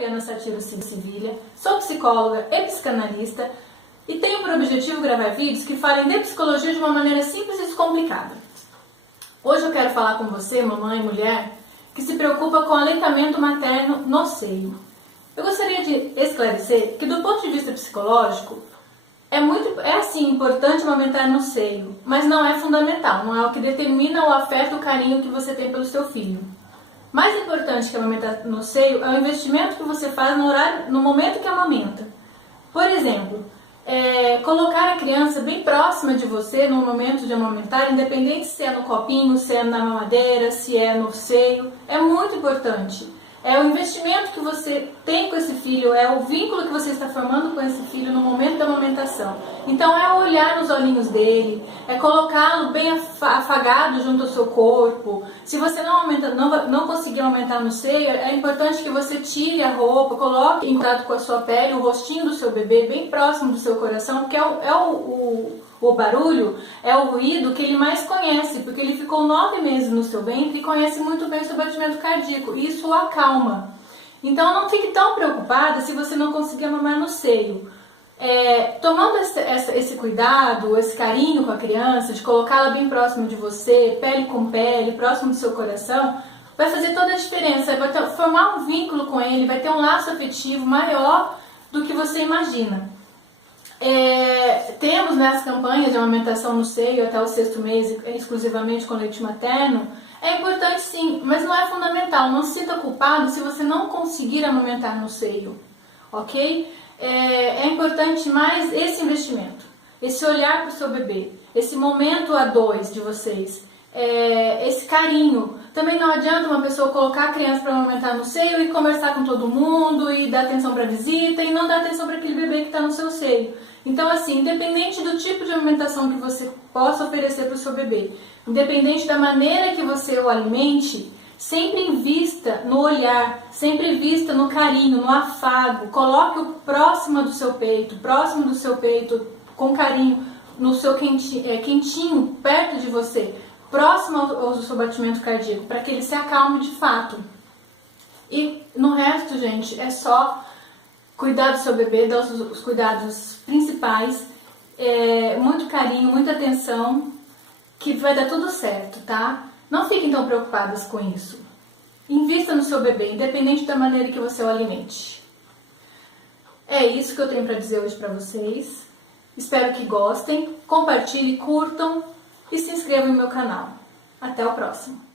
Adriana Satiro Sevilha, sou psicóloga e psicanalista e tenho por objetivo gravar vídeos que falem de psicologia de uma maneira simples e descomplicada. Hoje eu quero falar com você, mamãe e mulher, que se preocupa com o aleitamento materno no seio. Eu gostaria de esclarecer que, do ponto de vista psicológico, é assim importante amamentar no seio, mas não é fundamental, não é o que determina o afeto e o carinho que você tem pelo seu filho. Mais importante que amamentar no seio é o investimento que você faz no momento que amamenta. Por exemplo, colocar a criança bem próxima de você no momento de amamentar, independente se é no copinho, se é na mamadeira, se é no seio, é muito importante. É o investimento que você tem com esse filho, é o vínculo que você está formando com esse filho no momento da amamentação. Então é olhar nos olhinhos dele, é colocá-lo bem afagado junto ao seu corpo. Se você não conseguir amamentar no seio, é importante que você tire a roupa, coloque em contato com a sua pele o rostinho do seu bebê bem próximo do seu coração, porque o barulho é o ruído que ele mais conhece, porque ele ficou 9 meses no seu ventre e conhece muito bem o seu batimento cardíaco. E isso o acalma. Então não fique tão preocupada se você não conseguir mamar no seio. Tomando esse cuidado, esse carinho com a criança, de colocá-la bem próximo de você, pele com pele, próximo do seu coração, vai fazer toda a diferença. Vai formar um vínculo com ele, vai ter um laço afetivo maior do que você imagina. Temos as campanhas de amamentação no seio até o 6º mês, exclusivamente com leite materno. É importante sim, mas não é fundamental. Não se sinta culpado se você não conseguir amamentar no seio, ok? É importante mais esse investimento, esse olhar para o seu bebê, esse momento a dois de vocês, esse carinho. Também não adianta uma pessoa colocar a criança para amamentar no seio e conversar com todo mundo e dar atenção para a visita e não dar atenção para aquele bebê que está no seu seio. Então, assim, independente do tipo de alimentação que você possa oferecer para o seu bebê, independente da maneira que você o alimente, sempre invista no olhar, sempre invista no carinho, no afago. Coloque-o próximo do seu peito, com carinho, no seu quentinho, perto de você, próximo ao seu batimento cardíaco, para que ele se acalme de fato. E no resto, gente, é só cuidar do seu bebê, dar os cuidados principais, muito carinho, muita atenção, que vai dar tudo certo, tá? Não fiquem tão preocupadas com isso. Invista no seu bebê, independente da maneira que você o alimente. É isso que eu tenho para dizer hoje para vocês. Espero que gostem, compartilhem, curtam e se inscrevam no meu canal. Até o próximo!